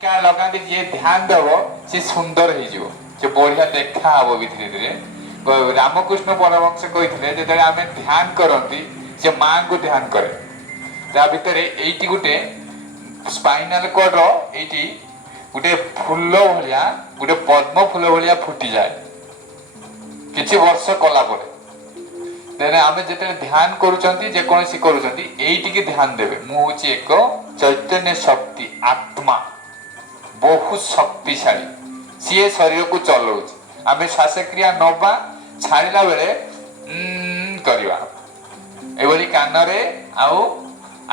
लगाती जी ध्यान दब सी सुंदर हो बढ़िया देखा हम भी धीरे धीरे रामकृष्ण परमहंस कहते जो आम ध्यान करती से माँ को ध्यान करे ता भितर ये गोटे स्पाइनाल कॉर्ड ये गोटे फूल भाया गोटे पद्म फूल भाया फुटी जाए किसी वर्ष कला तेरे आम जो ध्यान करुँच करुँच ध्यान देवे मुझे एक चैतन्य शक्ति आत्मा बहुत शक्तिशाली सी शरीर को चलाऊ आम श्वासक्रिया नवा छाड़ा बेले करवा एभली कान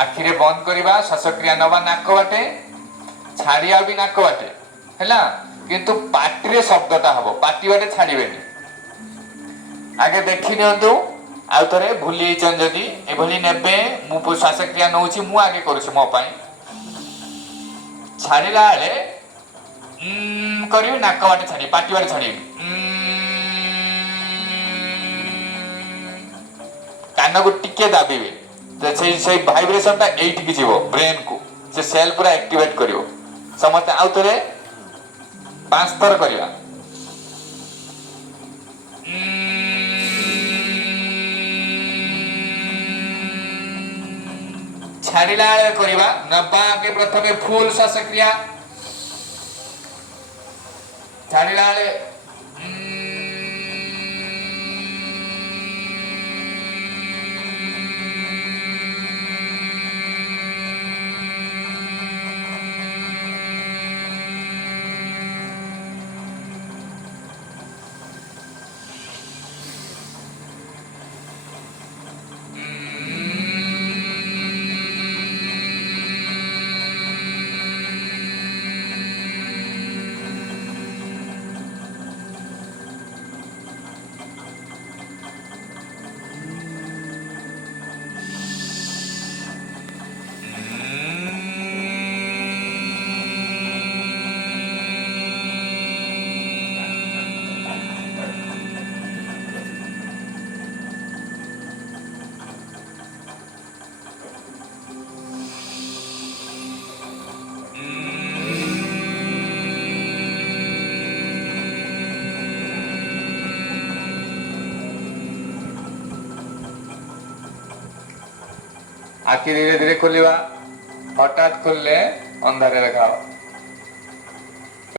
आखिरे बंद करवा श्वासक्रिया नवा नाक बाटे छाड़िया भी नाक बाटे है किंतु पार्टी शब्दटा हम पार्टी बाटे छाड़े आगे देखी नियंतु आउ थे भूली जदि एभली ने मु श्वासक्रिया नौ मु आगे करुँच मो छाड़ा बेले करी नाक बाटे छाड़ी पाटी बाटे छाड़ी कान को टिके दाबिबे से भाइब्रेशन एठी जीव ब्रेन को से सेल पूरा एक्टिवेट करिवो समस्त आउ थे 5 थर करिवा छाड़िला करिवा नबा के प्रथमे फुल श्वासक्रिया छाड़िला आखि धीरे धीरे खोलिवा हठात खोलले अंधारे देखाओ